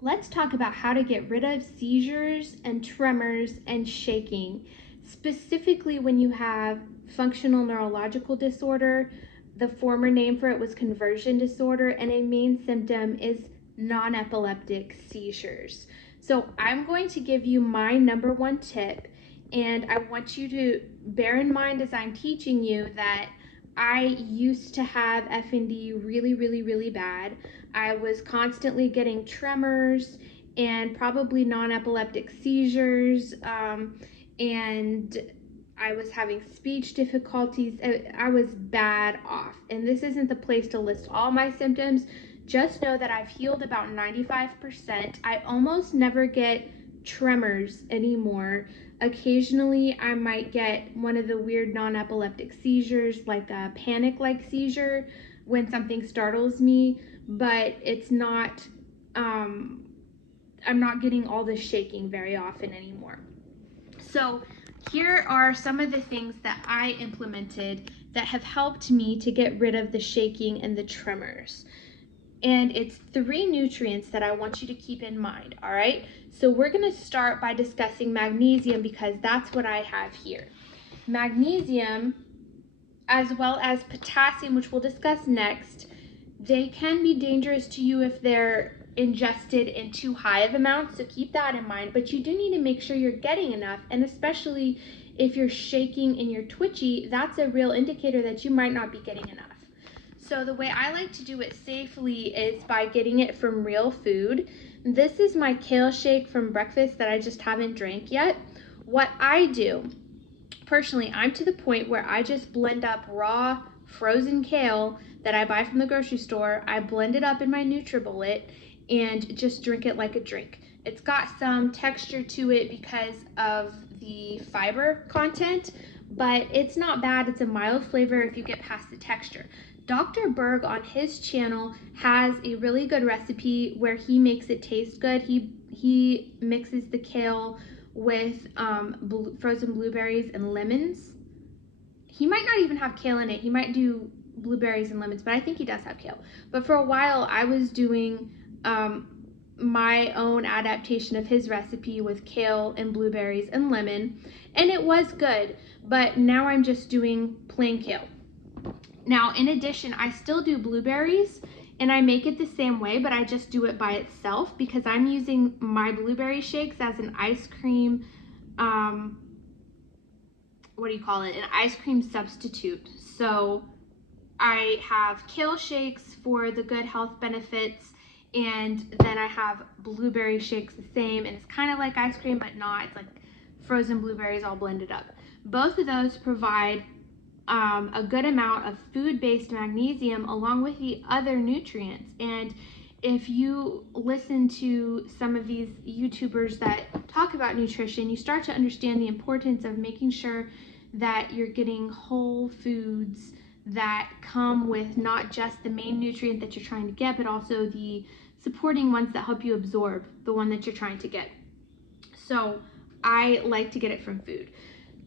let's talk about how to get rid of seizures and tremors and shaking, specifically when you have functional neurological disorder. The former name for it was conversion disorder, and a main symptom is non-epileptic seizures. So I'm going to give you my number one tip, and I want you to bear in mind as I'm teaching you that I used to have FND really bad. I was constantly getting tremors and probably non-epileptic seizures, and I was having speech difficulties. I was bad off. And this isn't the place to list all my symptoms. Just know that I've healed about 95%. I almost never get tremors anymore. Occasionally, I might get one of the weird non-epileptic seizures, like a panic-like seizure when something startles me, but it's not, I'm not getting all the shaking very often anymore. So here are some of the things that I implemented that have helped me to get rid of the shaking and the tremors. And it's 3 nutrients that I want you to keep in mind, all right? So we're gonna start by discussing magnesium because that's what I have here. Magnesium, as well as potassium, which we'll discuss next, they can be dangerous to you if they're ingested in too high of amounts, so keep that in mind. But you do need to make sure you're getting enough, and especially if you're shaking and you're twitchy, that's a real indicator that you might not be getting enough. So the way I like to do it safely is by getting it from real food. This is my kale shake from breakfast that I just haven't drank yet. What I do, personally, I'm to the point where I just blend up raw frozen kale that I buy from the grocery store. I blend it up in my NutriBullet and just drink it like a drink. It's got some texture to it because of the fiber content, but it's not bad. It's a mild flavor if you get past the texture. Dr. Berg on his channel has a really good recipe where he makes it taste good. He mixes the kale with frozen blueberries and lemons. He might not even have kale in it. He might do blueberries and lemons, but I think he does have kale. But for a while, I was doing my own adaptation of his recipe with kale and blueberries and lemon, and it was good, but now I'm just doing plain kale. Now, in addition, I still do blueberries, and I make it the same way, but I just do it by itself because I'm using my blueberry shakes as an ice cream, an ice cream substitute. So I have kale shakes for the good health benefits, and then I have blueberry shakes the same, and it's kind of like ice cream, but not. It's like frozen blueberries all blended up. Both of those provide a good amount of food-based magnesium along with the other nutrients. And if you listen to some of these YouTubers that talk about nutrition, you start to understand the importance of making sure that you're getting whole foods that come with not just the main nutrient that you're trying to get, but also the supporting ones that help you absorb the one that you're trying to get. So I like to get it from food.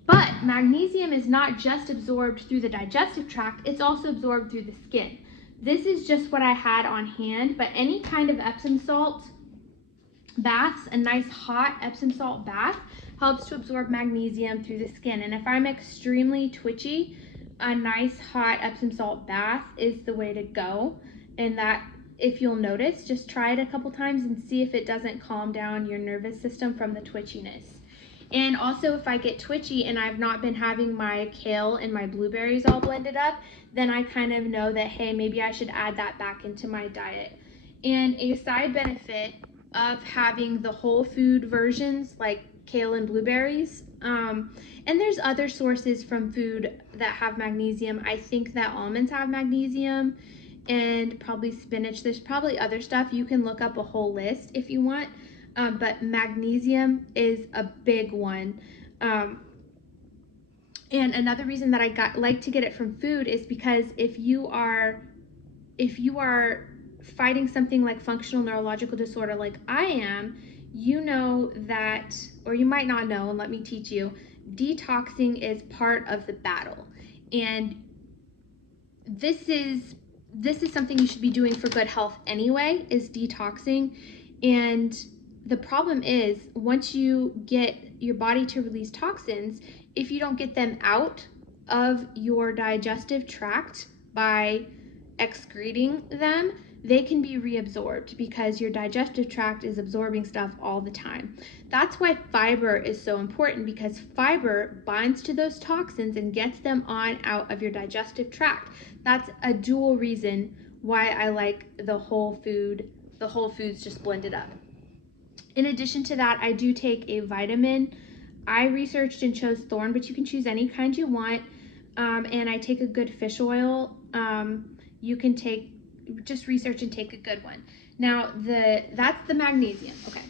But magnesium is not just absorbed through the digestive tract, it's also absorbed through the skin. This is just what I had on hand, but any kind of Epsom salt baths, a nice hot Epsom salt bath, helps to absorb magnesium through the skin. And if I'm extremely twitchy, a nice hot Epsom salt bath is the way to go. And that, if you'll notice, just try it a couple times and see if it doesn't calm down your nervous system from the twitchiness. And also, if I get twitchy and I've not been having my kale and my blueberries all blended up, then I kind of know that, hey, maybe I should add that back into my diet. And a side benefit of having the whole food versions like kale and blueberries, and there's other sources from food that have magnesium. I think that almonds have magnesium and probably spinach. There's probably other stuff. You can look up a whole list if you want. But magnesium is a big one. And another reason that I like to get it from food is because if you are fighting something like functional neurological disorder like I am, you know that, or you might not know, and let me teach you, detoxing is part of the battle. And this is something you should be doing for good health anyway, is detoxing. And the problem is, once you get your body to release toxins, if you don't get them out of your digestive tract by excreting them, they can be reabsorbed because your digestive tract is absorbing stuff all the time. That's why fiber is so important, because fiber binds to those toxins and gets them on out of your digestive tract. That's a dual reason why I like the whole foods just blended up. In addition to that, I do take a vitamin. I researched and chose Thorn, but you can choose any kind you want. And I take a good fish oil. You can just research and take a good one. Now, that's the magnesium. Okay.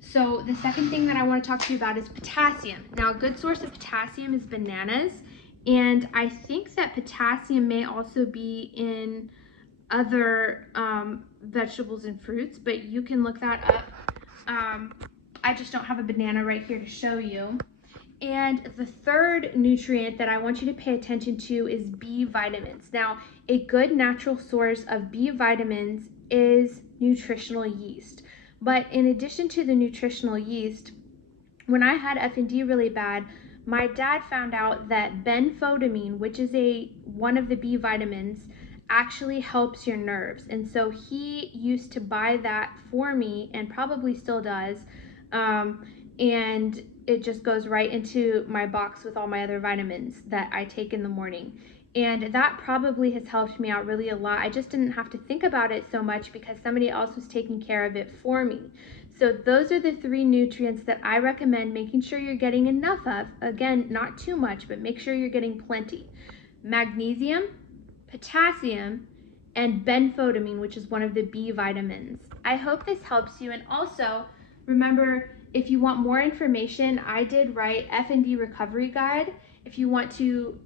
So the second thing that I want to talk to you about is potassium. Now, a good source of potassium is bananas, and I think that potassium may also be in other vegetables and fruits, but you can look that up. I just don't have a banana right here to show you. And the third nutrient that I want you to pay attention to is B vitamins. Now, a good natural source of B vitamins is nutritional yeast. But in addition to the nutritional yeast, when I had FND really bad, my dad found out that benfotiamine, which is one of the B vitamins, actually helps your nerves. And so he used to buy that for me, and probably still does. And it just goes right into my box with all my other vitamins that I take in the morning. And that probably has helped me out really a lot. I just didn't have to think about it so much because somebody else was taking care of it for me. So those are the 3 nutrients that I recommend making sure you're getting enough of. Again, not too much, but make sure you're getting plenty. Magnesium, potassium, and benfotiamine, which is one of the B vitamins. I hope this helps you. And also, remember, if you want more information, I did write FND Recovery Guide. If you want to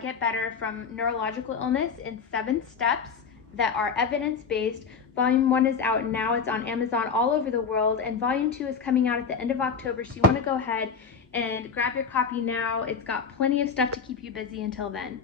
get better from neurological illness in 7 steps that are evidence-based. Volume 1 is out now. It's on Amazon all over the world, and Volume 2 is coming out at the end of October, so you want to go ahead and grab your copy now. It's got plenty of stuff to keep you busy until then.